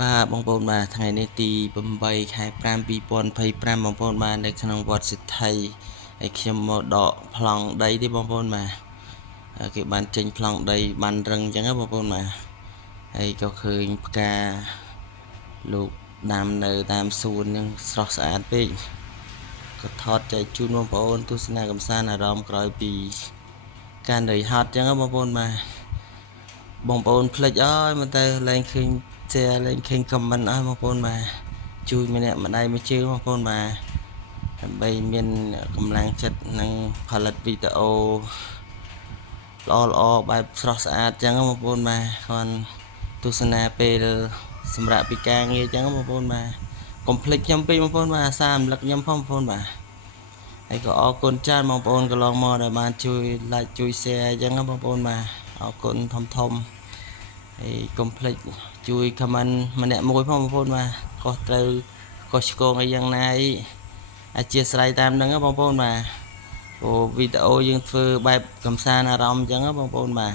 បាទបងប្អូនបាទថ្ងៃនេះទី8ខែ5 2025បងប្អូនបាទនៅក្នុងវត្តសិទ្ធិហើយខ្ញុំមកដកប្លង់ដីទេបងប្អូនបាទគេបានចេញប្លង់ដីបានរឹងអញ្ចឹងណាបងប្អូនបាទហើយក៏ឃើញផ្កាលោកដាំនៅតាមសួនហ្នឹងស្រស់ស្អាតពេកក៏ថតចែកជូនបងប្អូនទស្សនាកម្សាន្តអារម្មណ៍ក្រោយពីការនឿយហត់អញ្ចឹងណាបងប្អូនបាទបងប្អូនភ្លេចអើយមកទៅឡើងឃើញshare ឡើងឃើញ comment អើយបងប្អូនបាទជួយម្នាក់ម្ដាយមួយជើងបងប្អូនបាទដើម្បីមានកម្លាំងចិត្តនិងផលិតវីដេអូល្អបែបស្រស់ស្អាតអញ្ចឹងបងប្អូនបាទគាត់ទស្សនាពេលសម្រាប់ពីការងារអញ្ចឹងបងប្អូនបាទកុំភ្លេចខ្ញុំពេកបងប្អូនបាទអាសារំលឹកខ្ញុំផងបងប្អូនបាទហើយក៏អរគុណច្រើនបងប្អូនកន្លងមកដែលបានជួយ like ជួយ share អញ្ចឹងបងប្អូនបាទអរគុណធំហើយកុំភ្លេចជួយ comment ម្នាក់មួយផងបងប្អូនបាទខុសត្រូវខុសឆ្គងអីយ៉ាងណាអធិស្ឋានតាមហ្នឹងបងប្អូនបាទវីដេអូយើងធ្វើបែបកំសាន្តអារម្មណ៍អញ្ចឹងបងប្អូនបាទ